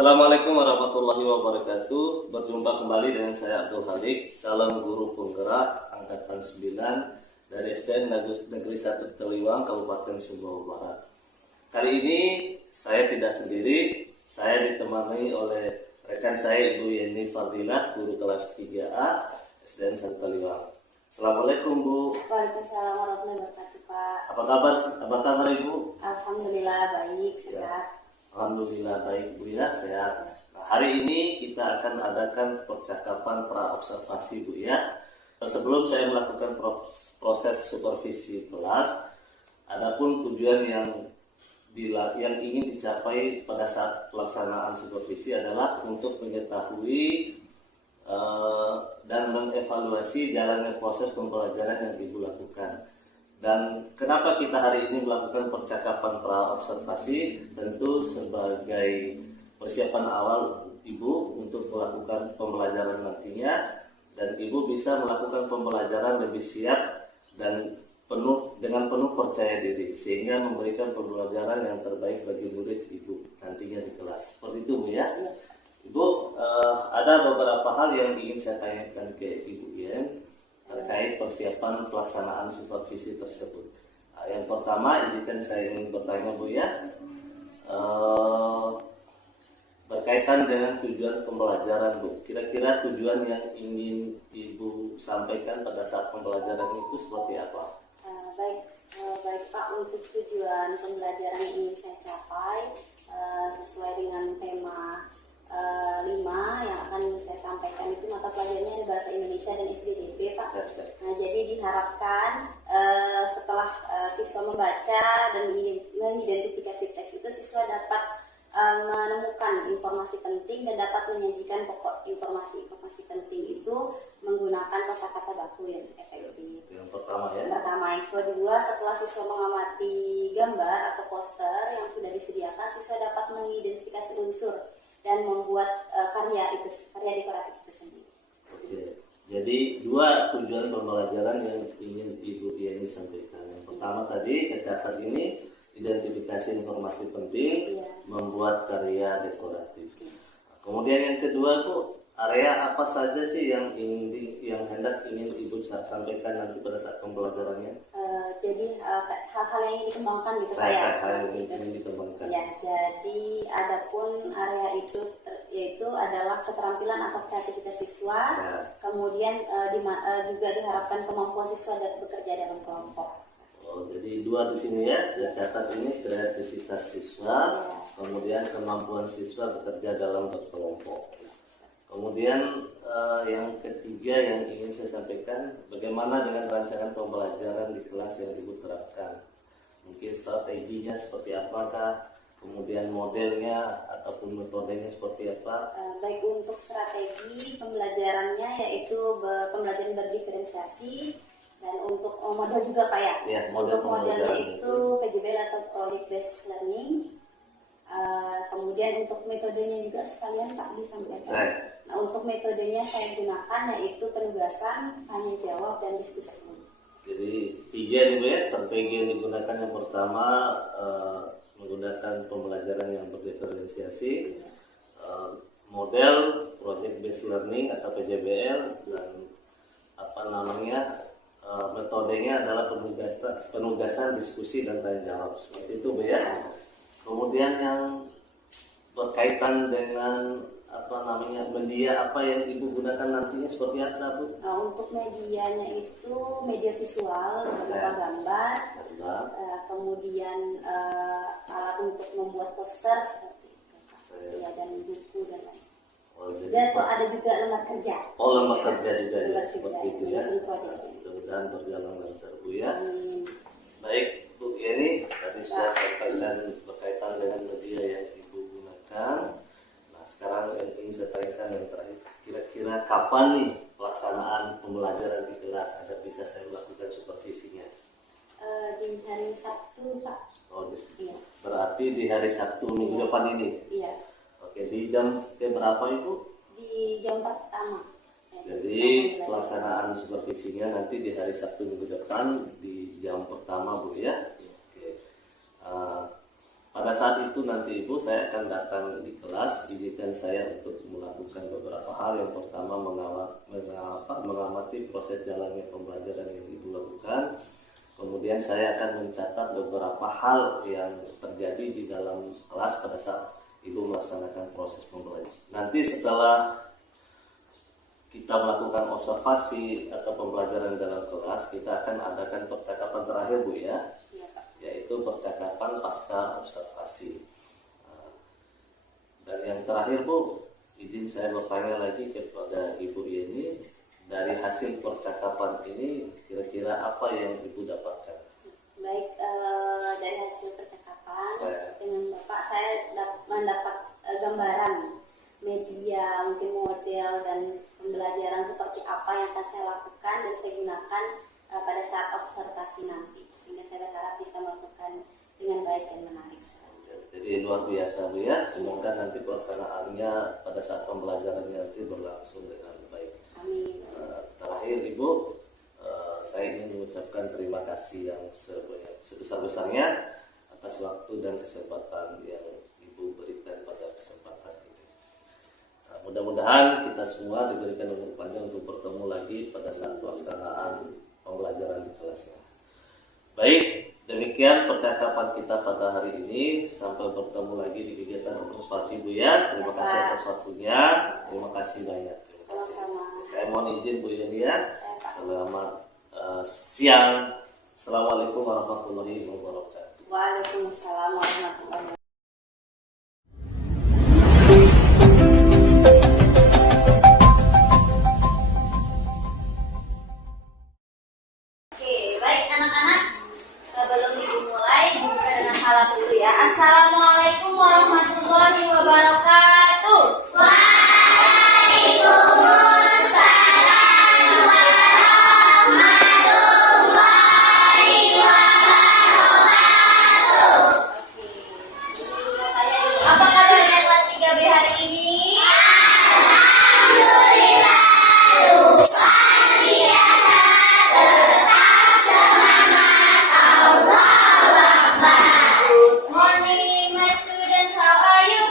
Assalamualaikum warahmatullahi wabarakatuh. Berjumpa kembali dengan saya Abdul Halik, calon guru penggerak angkatan 9 dari SDN Negeri 1 Teliwang, Kabupaten Sumbawa Barat. Kali ini saya tidak sendiri, saya ditemani oleh rekan saya Ibu Yeni Fadilah, guru kelas 3A SDN 1 Teliwang. Assalamualaikum Bu. Waalaikumsalam warahmatullahi wabarakatuh Pak. Apa kabar Ibu? Alhamdulillah baik, sehat. Alhamdulillah baik Bu ya, sehat. Nah, hari ini kita akan adakan percakapan pra-observasi Bu ya. Sebelum saya melakukan proses supervisi kelas, adapun tujuan yang ingin dicapai pada saat pelaksanaan supervisi adalah untuk mengetahui dan mengevaluasi jalannya proses pembelajaran yang Ibu lakukan. Dan kenapa kita hari ini melakukan percakapan pra-observasi? Tentu sebagai persiapan awal Ibu untuk melakukan pembelajaran nantinya, dan Ibu bisa melakukan pembelajaran lebih siap dan dengan penuh percaya diri, sehingga memberikan pembelajaran yang terbaik bagi murid Ibu nantinya di kelas. Seperti itu Bu ya. Ibu, ada beberapa hal yang ingin saya tanyakan ke Ibu Yen terkait persiapan pelaksanaan supervisi tersebut. Yang pertama, izinkan saya ingin bertanya Bu ya, berkaitan dengan tujuan pembelajaran Bu. Kira-kira tujuan yang ingin Ibu sampaikan pada saat pembelajaran itu seperti apa? Baik Pak, untuk tujuan pembelajaran yang ingin saya capai sesuai dengan tema 5 yang akan saya sampaikan itu mata pelajarannya bahasa Indonesia dan SDDP Pak. Nah, jadi diharapkan setelah siswa membaca dan mengidentifikasi teks itu, siswa dapat menemukan informasi penting dan dapat menyajikan pokok informasi penting itu menggunakan kosakata baku yang efektif. Yang pertama ya. Yang kedua, setelah siswa mengamati gambar atau poster yang sudah disediakan, siswa dapat mengidentifikasi unsur dan membuat karya dekoratif itu sendiri. Oke. Jadi dua tujuan pembelajaran yang ingin Ibu Yeni sampaikan. Yang pertama tadi saya catat ini, identifikasi informasi penting, membuat karya dekoratif. Kemudian yang kedua Bu, area apa saja sih yang hendak ingin Ibu sampaikan nanti pada saat pembelajarannya? Jadi hal-hal yang ingin dikembangkan gitu Pak ya. Hal yang ingin dikembangkan. Ya, jadi adapun area itu yaitu adalah keterampilan atau kreativitas siswa. Kemudian juga diharapkan kemampuan siswa bekerja dalam kelompok. Oh, jadi dua di sini ya, saya catat ini kreativitas siswa, kemudian kemampuan siswa bekerja dalam berkelompok. Kemudian yang ketiga yang ingin saya sampaikan, bagaimana dengan rancangan pembelajaran di kelas yang Ibu terapkan? Mungkin strateginya seperti apakah, kemudian modelnya ataupun metodenya seperti apa? Baik, untuk strategi pembelajarannya yaitu pembelajaran berdiferensiasi, dan untuk model juga Pak ya. Untuk modelnya itu PJBL atau Project Based Learning. Kemudian untuk metodenya juga sekalian Pak disampaikan. Nah, untuk metodenya saya gunakan yaitu penugasan, tanya jawab, dan diskusi. Jadi 3 nih Bu ya, strategi yang digunakan. Yang pertama menggunakan pembelajaran yang berdiferensiasi, model Project Based Learning atau PJBL, dan metodenya adalah penugasan, diskusi, dan tanya jawab. Seperti itu Bu ya. Kemudian yang berkaitan dengan media apa yang Ibu gunakan nantinya seperti apa Bu? Untuk medianya itu media visual berupa gambar, kemudian alat untuk membuat poster seperti itu, dan buku dan lain. Dan ada juga lembar kerja. Lembar kerja juga ya, seperti itu ya. Mudah-mudahan berjalan lancar Bu ya. Baik Bu Yeni, tadi sudah sampaikan berkaitan dengan media yang Ibu gunakan. Nah, sekarang yang ingin saya tanyakan yang terakhir, kira-kira kapan nih pelaksanaan pembelajaran di kelas agar bisa saya melakukan supervisinya? Di hari Sabtu Pak. Iya. Berarti di hari Sabtu minggu depan ini? Iya. Oke, di jam berapa Ibu? Di jam pertama. Jadi pelaksanaan supervisinya nanti di hari Sabtu minggu depan di jam pertama Bu ya. Oke. Pada saat itu nanti Ibu saya akan datang di kelas, izinkan saya untuk melakukan beberapa hal. Yang pertama mengamati proses jalannya pembelajaran yang Ibu lakukan. Kemudian saya akan mencatat beberapa hal yang terjadi di dalam kelas pada saat Ibu melaksanakan proses pembelajaran. Nanti setelah kita melakukan observasi atau pembelajaran dalam kelas, kita akan adakan percakapan terakhir Bu ya, yaitu percakapan pasca observasi. Dan yang terakhir Bu, izin saya bertanya lagi kepada Ibu Yeni, dari hasil percakapan ini kira-kira apa yang Ibu dapatkan? Baik, dari hasil percakapan dengan Bapak saya mendapat gambaran media, mungkin model dan pembelajaran seperti apa yang akan saya lakukan dan saya gunakan pada saat observasi nanti, sehingga saya berharap bisa melakukan dengan baik dan menarik. Jadi luar biasa Bu ya, semoga nanti pelaksanaannya pada saat pembelajarannya nanti berlangsung dengan baik. Amin. Terakhir Ibu, saya ingin mengucapkan terima kasih yang sebesar-besarnya atas waktu dan kesempatan yang Ibu berikan pada kesempatan ini. Mudah-mudahan kita semua diberikan umur panjang untuk bertemu lagi pada saat pelaksanaan pembelajaran di kelasnya. Baik, demikian percakapan kita pada hari ini. Sampai bertemu lagi di kegiatan observasi Bu ya. Terima kasih atas waktunya. Terima kasih banyak. Sama-sama. Saya mohon izin Bu Yeni ya. Selamat siang. Assalamualaikum warahmatullahi wabarakatuh. Waalaikumsalam warahmatullahi wabarakatuh. Oke, baik anak-anak. Sebelum dimulai, buka dengan salam dulu ya. Assalamualaikum warahmatullahi wabarakatuh. Apa kabarnya kelas 3B hari ini? Alhamdulillah. Luar biasa. Tetap semangat. Allahu Akbar. Good morning, my students. How are you?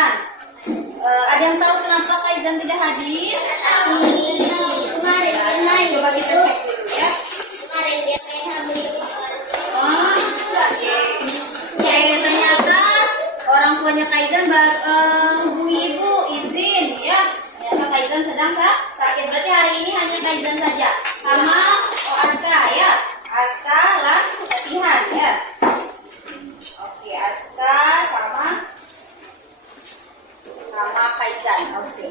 Kemudian ada yang tahu kenapa Kaizan tidak hadir? Kemarin dia naik. Coba kita cek dulu ya. Kemarin dia pengen beli. Oh, oke. Ternyata orang tuanya Kaizan hubungi ibu izin ya. Ternyata Kaizan sedang sakit. Berarti hari ini hanya Kaizan saja sama Aska ya. Aska latihan ya. Oke, Aska sama Kaizan. Oke.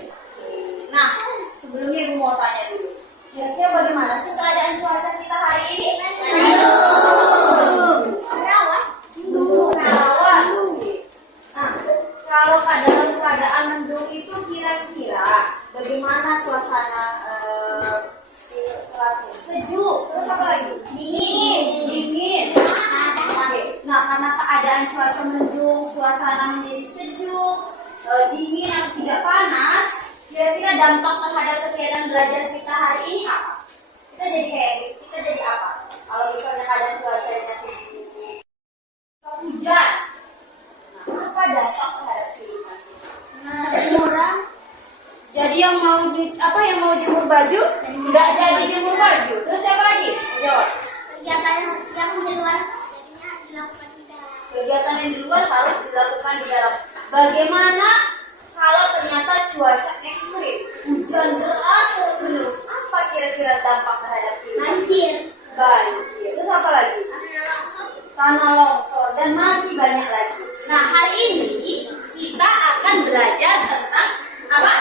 Nah, sebelumnya ibu mau tanya dulu. Kira-kira bagaimana sih keadaan cuaca kita hari ini? Rawan. Nah, kalau dalam keadaan mendung itu kira-kira bagaimana suasana kelasnya? Sejuk. Terus apa lagi? Dingin. Oke. Nah, karena keadaan cuaca mendung, suasana menjadi sejuk, dingin atau tidak panas, kira-kira dampak terhadap kegiatan belajar kita hari ini apa? Kita jadi apa? Kalau misalnya keadaan cuacanya sejuk, hujan, nah apa dampak terhadap kehidupan kita? Jadi yang mau jemur baju nggak jadi jemur baju. Terus siapa lagi? Jawab. Kegiatan yang di luar jadinya dilakukan di dalam. Kegiatan yang di luar harus dilakukan di dalam. Bagaimana kalau ternyata cuaca ekstrim, hujan deras terus-menerus? Apa kira-kira dampak terhadap kita? Banjir. Terus apa lagi? Tanah longsor dan masih banyak lagi. Nah, hari ini kita akan belajar tentang apa?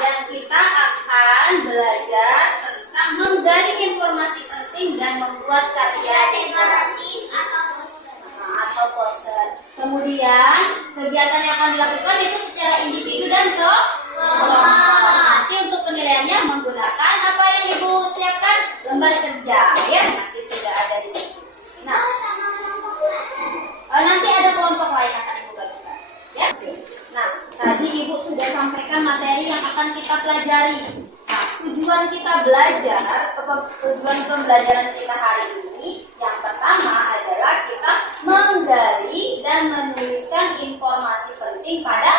Dan kita akan belajar tentang menggali informasi penting dan membuat karya dekoratif atau poster. Kemudian kegiatan yang akan dilakukan itu secara individu dan kelompok. Nanti untuk penilaiannya menggunakan apa yang ibu siapkan, lembar kerja ya. Nanti sudah ada di sini. Nah, nanti ada kelompok lain akan ibu bagikan ya. Nah, tadi ibu sudah sampaikan materi yang akan kita pelajari. Nah, tujuan pembelajaran kita hari ini yang pertama adalah kita menggali dan menuliskan informasi penting pada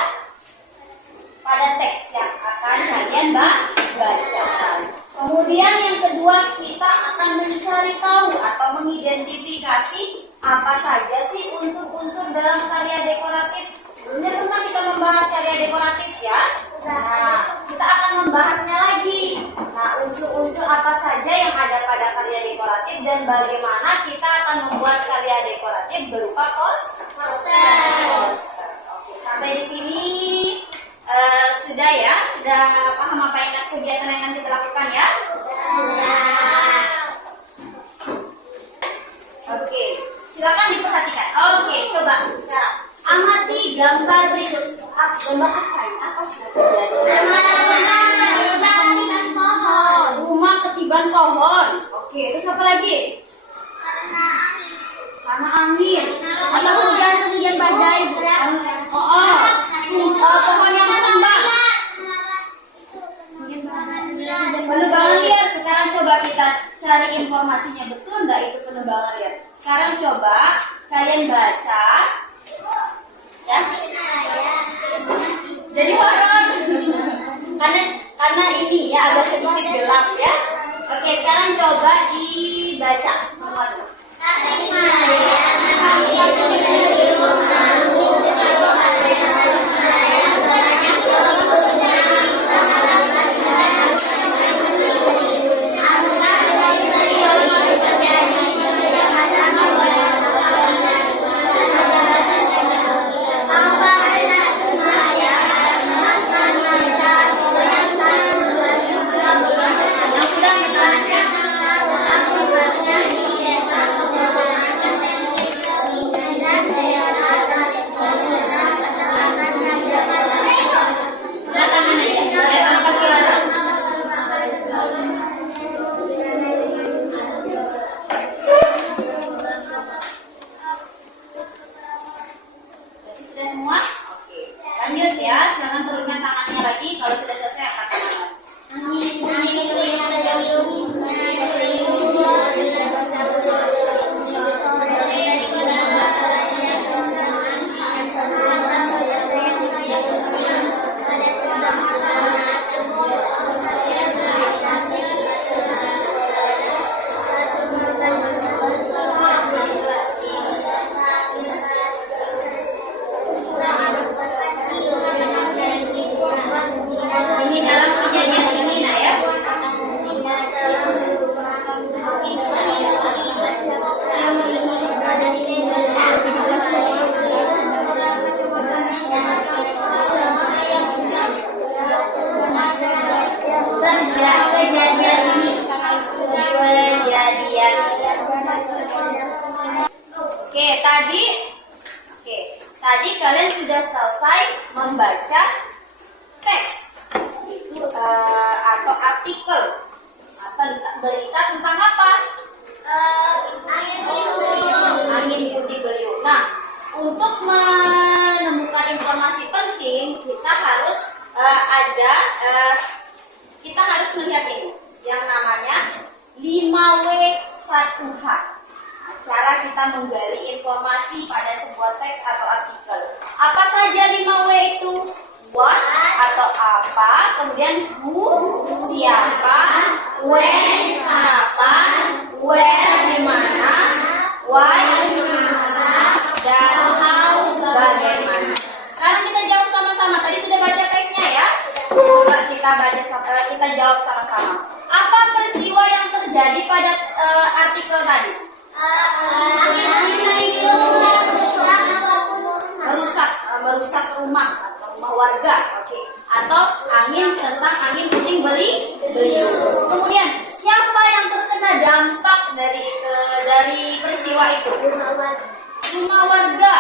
teks yang akan kalian bacakan. Kemudian yang kedua, kita akan mencari tahu atau mengidentifikasi apa saja sih unsur-unsur dalam karya dekoratif. Sebelumnya pernah kita membahas karya dekoratif ya. Nah, kita akan membahasnya lagi. Nah, unsur-unsur apa saja yang ada pada karya dekoratif dan bagaimana kita akan membuat karya dekoratif berupa poster. Oke, sampai di sini sudah ya? Sudah paham apa yang kegiatan yang akan kita lakukan ya? Oke, silakan diperhatikan. Oke, coba sekarang amati gambar berikut. Gambar apa sih? Rumah ketiban pohon. Oke, terus apa lagi? Karena angin. Atau hujan badai. Pohon yang tumbang. Penebangan liar. Sekarang coba kita cari informasinya, betul nggak itu penebangan liar? Sekarang coba kalian baca ya. Jadi warna karena ini ya agak sedikit gelap ya. Oke, sekarang coba dibaca. Tadi kalian sudah selesai membaca teks itu atau artikel atau berita tentang apa? Angin putih beliung. Nah, untuk menemukan informasi penting kita harus kita harus melihat ini yang namanya 5W1H. Cara kita menggali informasi pada sebuah teks atau artikel. Apa saja 5W itu? What atau apa, kemudian who siapa, when kapan, where di mana, why dan how bagaimana. Sekarang kita jawab sama-sama. Tadi sudah baca teksnya ya. Coba kita jawab sama-sama. Apa peristiwa yang terjadi pada artikel tadi? Merusak rumah atau rumah warga, atau tentang angin puting beliung. Kemudian siapa yang terkena dampak dari peristiwa itu? Rumah warga.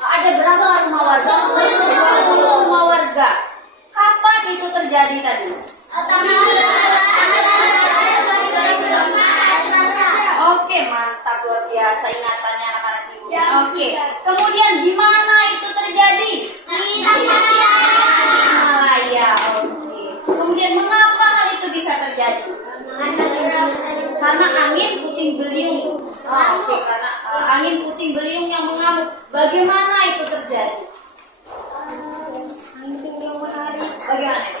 Ada berapa rumah warga? 20 rumah warga. Kapan itu terjadi tadi? Oke, mantap, luar biasa ingatannya anak-anak ibu. Oke, kemudian di mana itu terjadi? Di Himalaya. Oke. Kemudian mengapa hal itu bisa terjadi? Karena angin puting beliung. Oke, karena angin puting beliung yang mengamuk. Bagaimana itu terjadi? Bagaimana?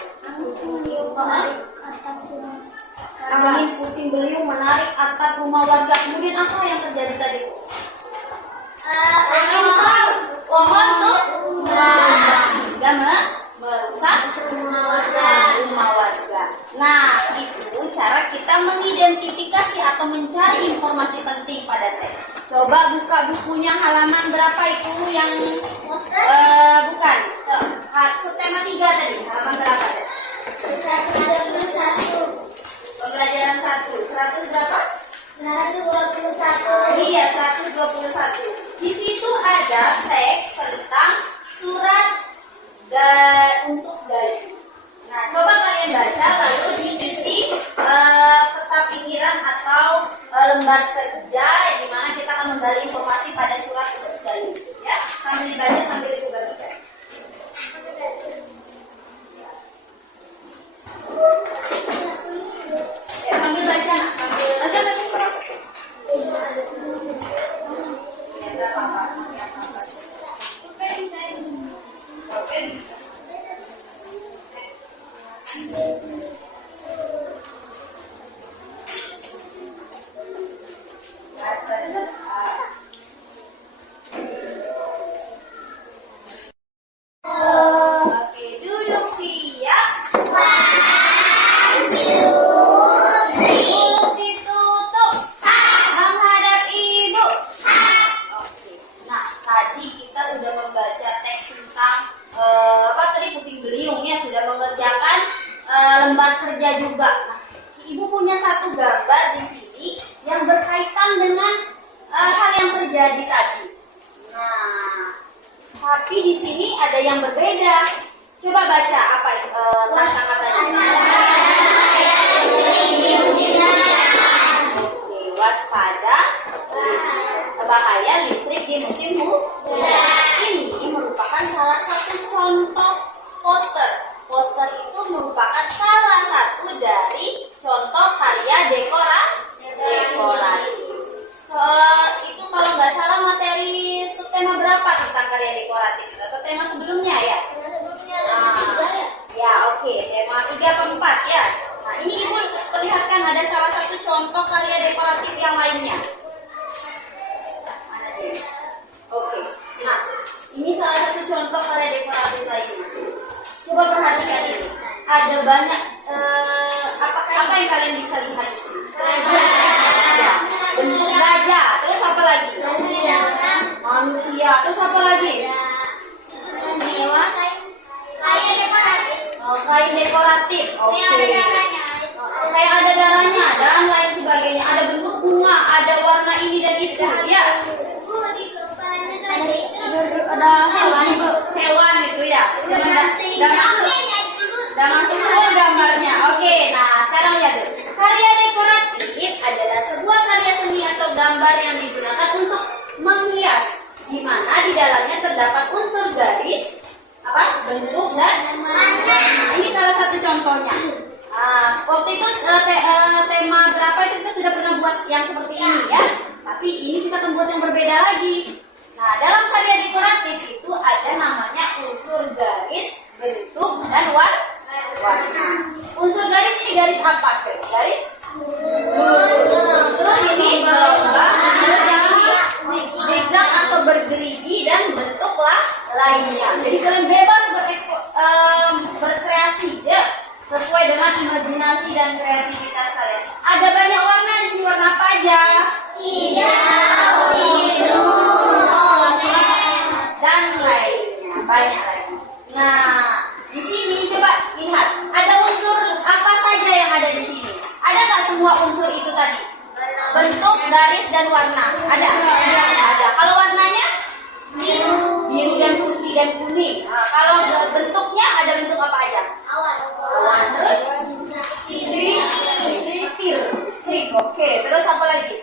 Angin puting beliung menarik atap rumah warga. Kemudian apa yang terjadi tadi? Pohon tuh merusak rumah warga. Nah, itu cara kita mengidentifikasi atau mencari informasi penting pada teks. Coba buka bukunya halaman berapa itu yang bukan. Tema 3 tadi, halaman berapa tadi? Pembelajaran 1, 100 berapa? 121. Iya, 121. Di situ ada teks tentang surat untuk gaji. Nah, coba kalian baca lalu diisi peta pikiran atau lembar kerja di mana kita akan menggali informasi pada surat untuk gaji. Ya, sambil dibaca sambil dibaca. Sambil baca, sambil baca. Oke, duduk siap. Mulut ditutup. Menghadap ibu. Oke. Nah, tadi kita sudah membaca teks tentang puting beliung ya, sudah mengerjakan lembar kerja juga. Nah, ibu punya satu gambar di sini yang berkaitan dengan hal yang terjadi tadi. Nah, tapi di sini ada yang berbeda. Coba baca apa kata-katanya. Oke, waspada bahaya listrik di musim hujan. Ini merupakan salah satu contoh poster. Poster itu merupakan salah satu dari contoh karya dekoratif. Itu kalau nggak salah materi subtema berapa tentang karya dekoratif atau tema sebelumnya ya? Ya oke, tema 3 atau 4 ya. Nah, ini ibu perlihatkan ada salah satu contoh karya dekoratif yang lainnya. Mana dia? Oke. Nah, ini salah satu contoh karya dekoratif lainnya. Coba perhatikan ini. Ada banyak apa yang kalian bisa lihat di sini? Gajah. Bentuk gajah. Terus apa lagi? Manusia. Terus apa lagi? Kain dekoratif. Oke. Kayak ada darahnya dan lain sebagainya. Ada bentuk bunga, ada warna ini dan itu. Ya. ini kita akan buat yang berbeda lagi. Nah, dalam karya dekoratif itu ada namanya unsur garis, bentuk, dan warna. Unsur garis ini garis apa? Garis terus ini gelombang, terus yang ini zigzag atau bergerigi dan bentuk lainnya. Jadi kalian bebas berkreasi ya, sesuai dengan imajinasi dan kreativitas kalian. Ada banyak warna di sini, warna apa aja? Hijau, biru, Dan lainnya, banyak lagi. Nah, di sini coba lihat, ada unsur apa saja yang ada di sini? Ada nggak semua unsur itu tadi? Bentuk, garis, dan warna. Ada? Ada. Kalau warnanya? Biru dan putih dan kuning. Nah, kalau bentuknya ada bentuk apa aja? Awan. Terus? Strip. Oke. Terus apa lagi?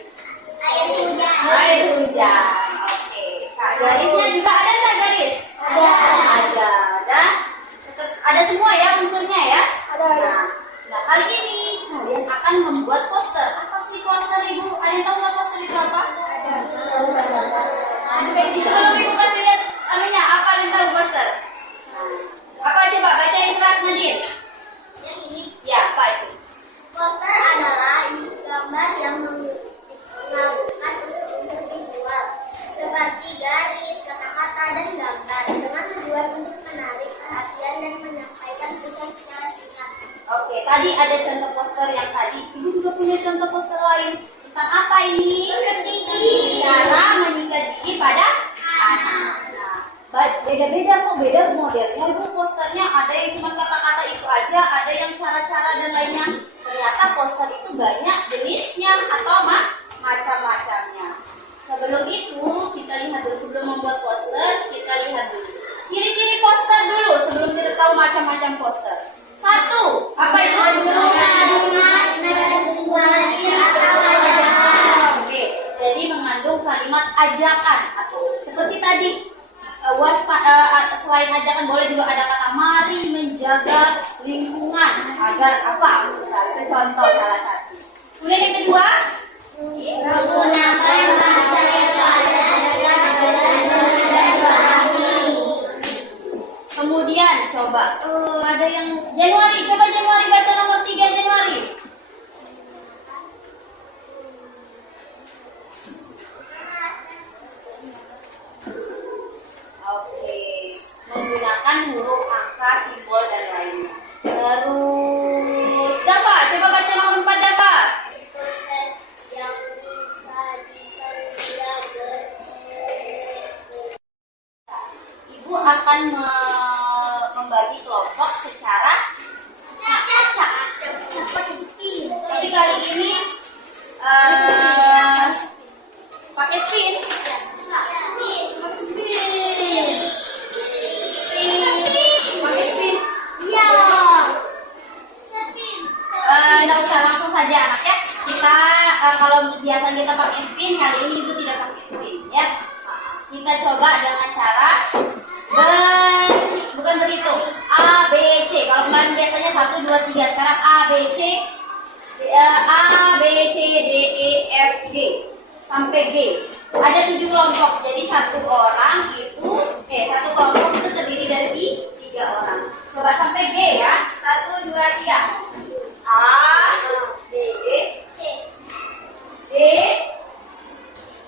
Air hujan. Oke. Nah, garisnya juga ada nggak garis? Ada. Dan ada semua ya unsurnya ya? Nah, kali ini kalian akan membuat poster. Apa sih poster, Ibu? Ada yang tahu nggak poster itu apa? Sebelum Ibu kasih lihat anunya, apa yang tahu poster? Apa coba baca yang keras, Nadine? Yang ini Ya, apa itu? poster adalah gambar yang mengagumkan unsur visual seperti garis, kata-kata, dan gambar dengan tujuan untuk menarik perhatian dan menyampaikan pesan secara singkat. Oke, tadi ada contoh poster yang tadi. Ibu juga punya contoh poster lain. Tentang apa ini? Cara menyikat gigi pada anak. Nah, beda-beda kok, beda modelnya. Ibu posternya ada yang cuma kata-kata itu aja, ada yang cara-cara dan lainnya. Ternyata poster itu banyak jenisnya atau macam-macamnya. Sebelum itu, kita lihat dulu. Sebelum membuat poster, kita lihat dulu ciri-ciri poster dulu sebelum kita tahu macam-macam poster. 1. Apa itu? Oke, jadi mengandung kalimat ajakan atau seperti tadi selain ajakan boleh juga ada kata mari menjaga lingkungan agar apa? Misalnya itu contoh salah satu. Kemudian yang kedua, kemudian coba ada yang Januari, coba Januari baca nomor 3 Januari. Oke, menggunakan huruf, angka, simbol, dan lainnya. Terus Dapa, coba baca nomor 4 Dapa. Yang disajikan Ibu akan membagi kelompok secara acak. pakai spin. Tapi kali ini pakai spin. Pakai spin. Iya. Spin. Nggak usah, langsung saja anak ya. Kita kalau biasa kita pakai spin, kali ini itu tidak pakai spin ya. Kita coba dengan cara bukan berhitung A, B, C. Kalau kemarin biasanya 1, 2, 3. Sekarang A, B, C, D, E, F, G sampai G. Ada 7 kelompok. Jadi satu kelompok itu terdiri dari 3 orang. Coba sampai G ya. 1, 2, 3. A, B, C. D,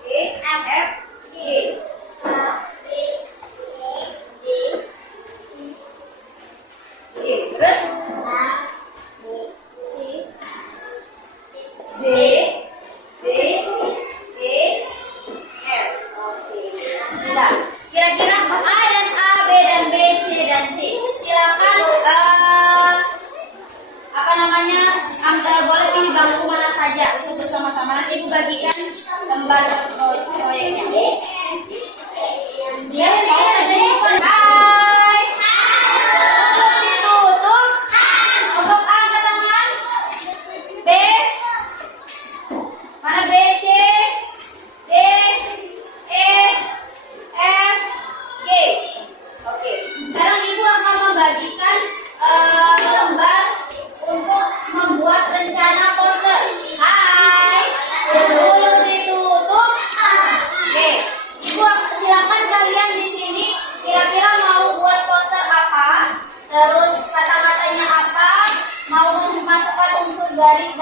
E, F, G. Terus D, D, E, F. Oke. Sudah. Kira-kira A dan A, B dan B, C dan C. Silakan boleh pilih bangku mana saja untuk bersama-sama. Nanti Ibu bagikan gambar proyeknya.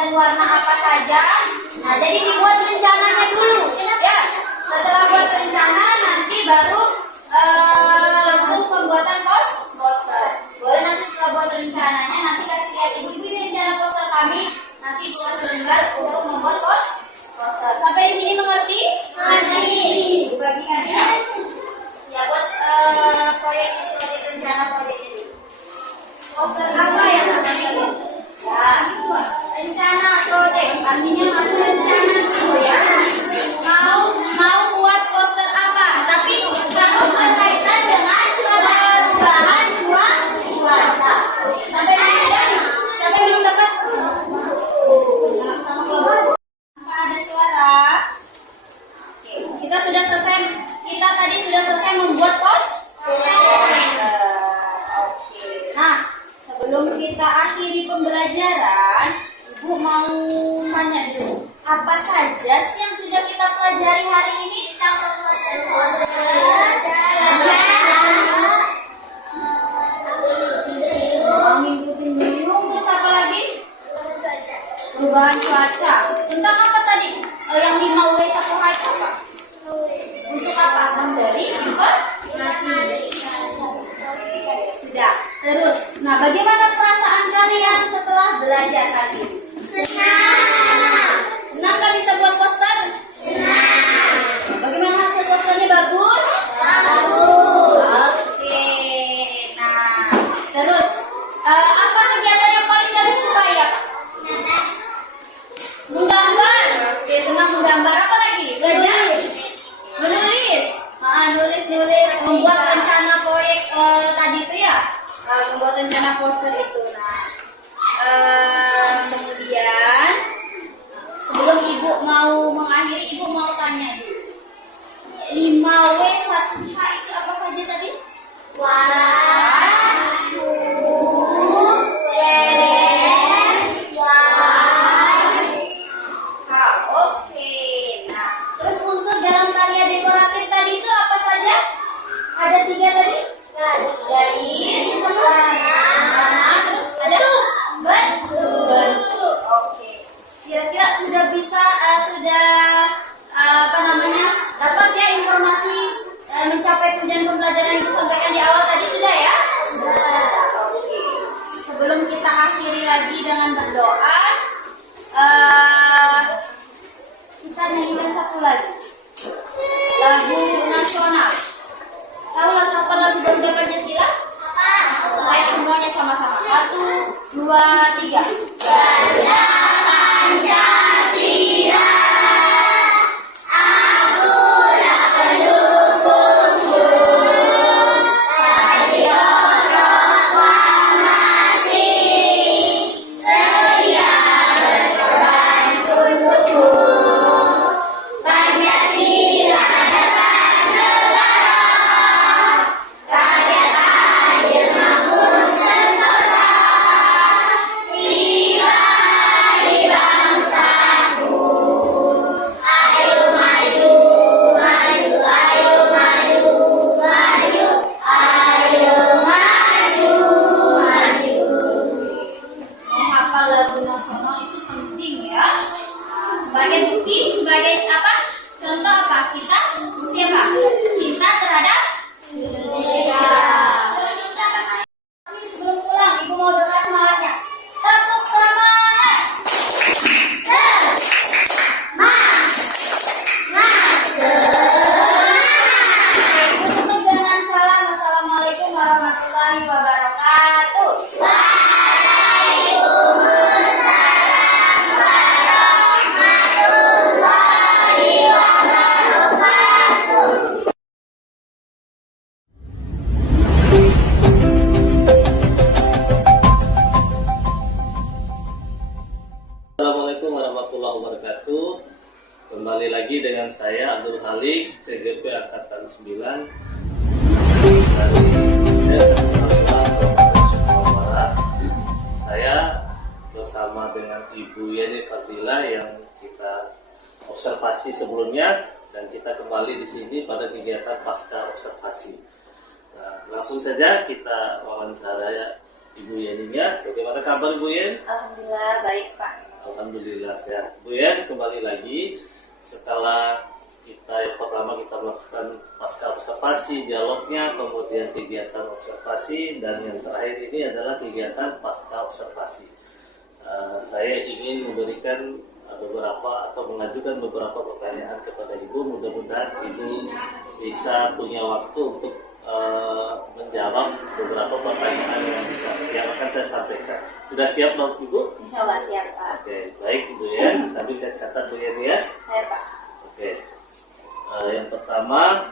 dan warna apa saja. Nah, jadi dibuat rencananya dulu. Ya, setelah buat rencana nanti baru langsung pembuatan poster. Boleh nanti setelah buat rencananya nanti kasih lihat ibu-ibu ini rencana poster kami. Nanti buat lembar untuk membuat poster. Sampai di sini mengerti? Mengerti. Bagikan ya. Ya buat proyek rencana proyek ini. Poster apa yang akan dibuat? Ya, rencana proyek. Artinya masih rencana dulu ya. Mau buat poster apa? Tapi harus berkaitan dengan perubahan cuaca. Sampai belum dapat. Sama-sama. Apa ada suara? Oke, kita sudah selesai. Kita tadi sudah selesai membuat poster. Oke. Nah, sebelum kita akhiri pembelajaran, Ibu mau tanya dulu, apa saja sih yang sudah kita pelajari hari ini? Kita membuat poster. Angin puting beliung, terus apa lagi? Perubahan cuaca. Tentang apa tadi? Yang 5W 1H itu apa? Untuk apa? Memberi informasi. Sudah. Terus, nah bagaimana perasaan kalian setelah belajar tadi? Senang. Senang kan bisa buat poster? Senang. Bagaimana hasil posternya, bagus? Bagus. Oke. Nah, terus apa kegiatan yang paling kalian suka ya? Menggambar. Oke, senang menggambar. Apa lagi? Belajar? Menulis. Nulis. Membuat rencana proyek tadi itu ya. Membuat rencana poster itu. Nah, kemudian sebelum Ibu mau mengakhiri, Ibu mau tanya dulu. 5W 1H itu apa saja tadi? Oke. Nah, terus unsur dalam karya dekoratif tadi itu apa saja? Ada 3 tadi? Garis, warna, terus ada bentuk. Oke. Kira-kira sudah bisa dapat ya informasi mencapai tujuan pembelajaran itu sampaikan di awal tadi sudah ya? Sudah. Oke. Sebelum kita akhiri lagi dengan berdoa, kita nyanyikan satu lagi lagu nasional. Tahu lagu apa lagu Garuda Pancasila? Baik, semuanya sama-sama. 1, 2, 3. Garuda Pancasila. Kembali lagi dengan saya Abdul Halik, CGP Angkatan 9 dari SD 1 Kabupaten Sumatera Barat. Saya bersama dengan Ibu Yeni Fadila yang kita observasi sebelumnya, dan kita kembali di sini pada kegiatan pasca observasi. Nah, langsung saja kita wawancara Ibu Yeninya. Bagaimana kabar Ibu Yen? Alhamdulillah baik Pak. Alhamdulillah sehat. Bu ya, kembali lagi setelah kita yang pertama kita melakukan pasca observasi, dialognya, kemudian kegiatan observasi, dan yang terakhir ini adalah kegiatan pasca observasi. Saya ingin memberikan beberapa atau mengajukan beberapa pertanyaan kepada Ibu. Mudah-mudahan Ibu bisa punya waktu untuk menjawab beberapa pertanyaan yang akan saya sampaikan. Sudah siap dong Ibu? Insya Allah siap Pak. Oke, baik Ibu ya. Sambil saya catat Bu ya. Saya Pak. Oke. Yang pertama,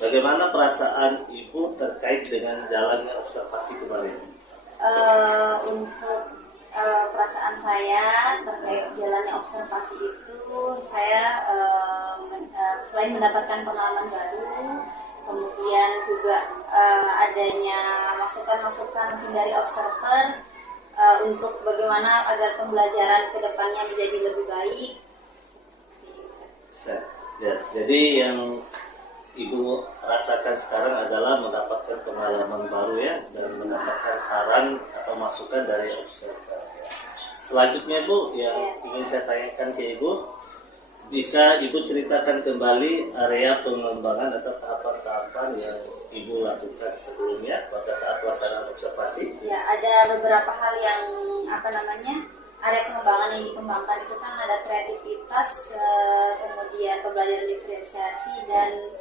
bagaimana perasaan Ibu terkait dengan jalannya observasi kemarin? Untuk perasaan saya terkait jalannya observasi itu, saya selain mendapatkan pengalaman baru, kemudian juga adanya masukan-masukan dari observer untuk bagaimana agar pembelajaran ke depannya menjadi lebih baik. Ya, jadi yang Ibu rasakan sekarang adalah mendapatkan pengalaman baru ya, dan mendapatkan saran atau masukan dari observer. Selanjutnya Bu, yang ingin saya tanyakan ke Ibu, bisa Ibu ceritakan kembali area pengembangan atau tahapan-tahapan yang Ibu lakukan sebelumnya pada saat pelaksanaan observasi? Ya, ada beberapa hal yang area pengembangan yang dikembangkan itu kan ada kreativitas, kemudian pembelajaran diferensiasi dan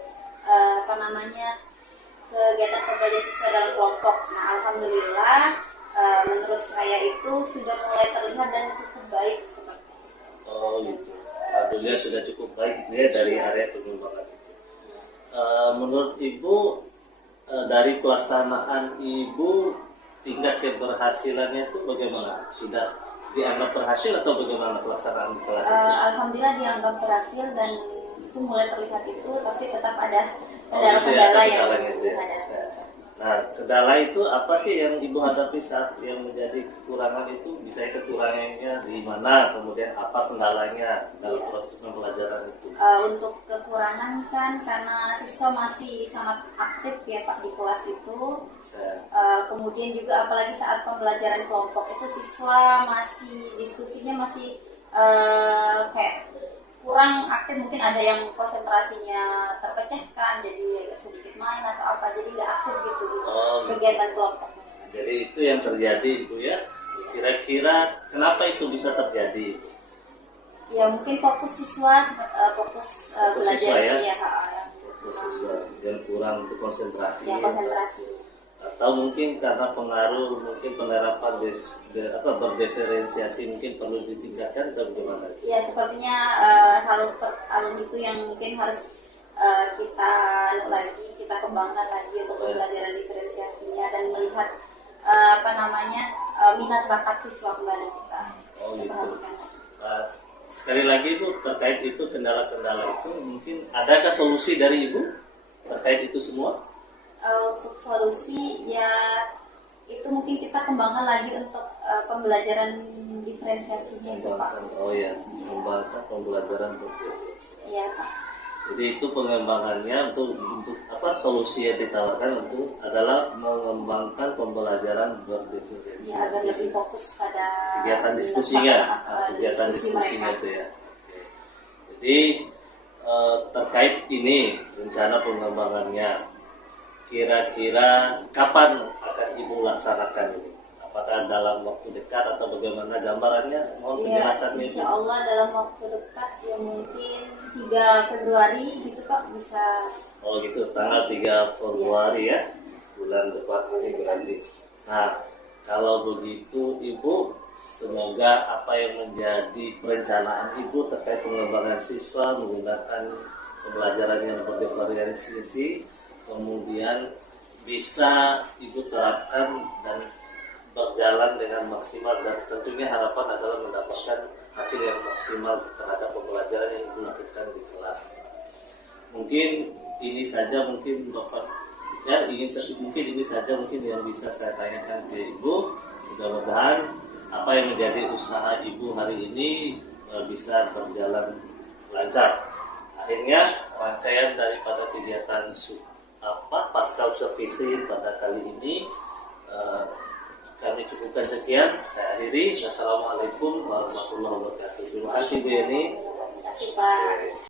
kegiatan pembelajaran siswa dalam kelompok. Nah, alhamdulillah menurut saya itu sudah mulai terlihat dan cukup baik seperti itu. Oh gitu. Alhamdulillah sudah cukup baik gitu ya dari area pengembangan itu. Menurut Ibu dari pelaksanaan Ibu tingkat keberhasilannya itu bagaimana? Sudah dianggap berhasil atau bagaimana pelaksanaan di kelas itu? Alhamdulillah dianggap berhasil dan itu mulai terlihat itu, tapi tetap ada gitu kendala ya, yang kendalanya itu ya. ada. Nah, kendala itu apa sih yang Ibu hadapi saat yang menjadi kekurangan itu? Bisa kekurangannya di mana, kemudian apa kendalanya dalam proses pembelajaran itu? Untuk kekurangan kan karena siswa masih sangat aktif ya Pak di kelas itu. Kemudian juga apalagi saat pembelajaran kelompok itu siswa masih diskusinya masih kayak kurang aktif, mungkin ada yang konsentrasinya terpecahkan jadi sedikit main atau apa, jadi nggak aktif gitu kegiatan kelompok. Jadi itu yang terjadi Ibu ya. Kira-kira kenapa itu bisa terjadi? Ya mungkin fokus siswa fokus belajar siswa, ya? Fokus siswa yang kurang untuk konsentrasi. Ya, konsentrasi. Atau mungkin karena pengaruh mungkin penerapan berdiferensiasi mungkin perlu ditingkatkan atau bagaimana? Ya sepertinya hal itu yang mungkin harus kita kembangkan lagi untuk pembelajaran diferensiasinya dan melihat minat bakat siswa kembali kita. Oh gitu. Sekali lagi Ibu, terkait itu kendala-kendala itu mungkin adakah solusi dari Ibu terkait itu semua? Untuk solusi ya itu mungkin kita kembangkan lagi untuk pembelajaran diferensiasinya itu Pak. Oh ya, mengembangkan pembelajaran berdiferensiasi. Iya Pak. Jadi itu pengembangannya untuk apa, solusi yang ditawarkan untuk adalah mengembangkan pembelajaran berdiferensiasi. Ya, agar lebih fokus pada kegiatan diskusinya, diskusinya mereka. itu ya. Oke. Jadi terkait ini rencana pengembangannya, kira-kira kapan akan Ibu laksanakan ini? Apakah dalam waktu dekat atau bagaimana gambarannya? Mohon penjelasannya. Insya Allah dalam waktu dekat ya mungkin 3 Februari gitu Pak bisa. Oh gitu, tanggal 3 Februari ya, bulan depan ini berarti. Nah, kalau begitu Ibu, semoga apa yang menjadi perencanaan Ibu terkait pengembangan siswa menggunakan pembelajaran yang berdiferensiasi, kemudian bisa Ibu terapkan dan berjalan dengan maksimal, dan tentunya harapan adalah mendapatkan hasil yang maksimal terhadap pembelajaran yang Ibu lakukan di kelas. Mungkin ini saja mungkin Bapak ya mungkin ini saja yang bisa saya tanyakan ke Ibu. Mudah-mudahan apa yang menjadi usaha Ibu hari ini bisa berjalan lancar. Akhirnya rangkaian daripada kegiatan pasca observasi pada kali ini kami cukupkan sekian. Saya akhiri. Assalamualaikum warahmatullahi wabarakatuh. Terima kasih Bu Yeni. Terima kasih Pak.